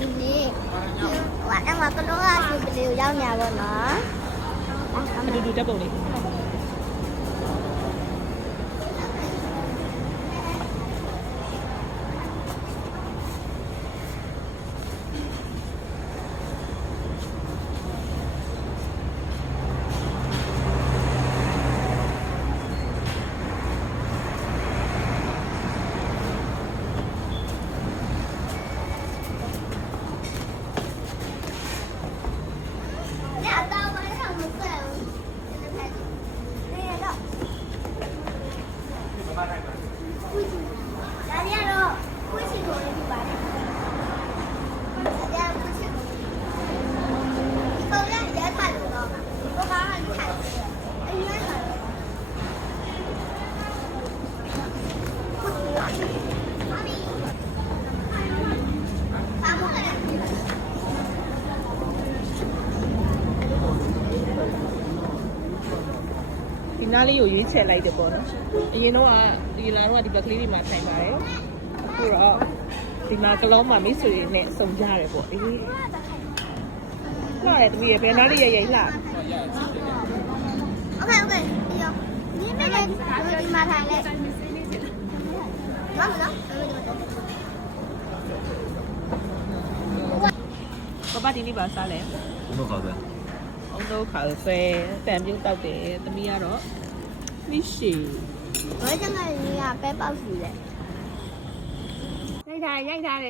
ဒီနေ့ဟိုအဲ့မှာကလောကစုပလေးကိုရောက်နေပါတော့နော် အတူတူတက်ပုံလေး ဒီနားလေးကိုရွေးချယ်လိုက်တယ်ပေါ့နော်အရင်တော့ဒီလာတော့ဒီဘက်ကလေးတွေမှာထိုင်ပါတယ်အခုတော့ဒီမှာကလောမှာမိတ်ဆွေတွေနဲ့စုံကြရတယ်ပေါ့အေးလှတယ်တမီးရဘယ်နားလေးရိတ်လှ โอเคโอเคဒီရောဒီမဲ့လည်းဒီမှာထိုင်လဲမမနော် 爸爸今天把啥嘞？我们好的。红豆咖啡，蛋饼到的，怎么样咯？没事。我真係要俾包住咧。nhanh thai đi.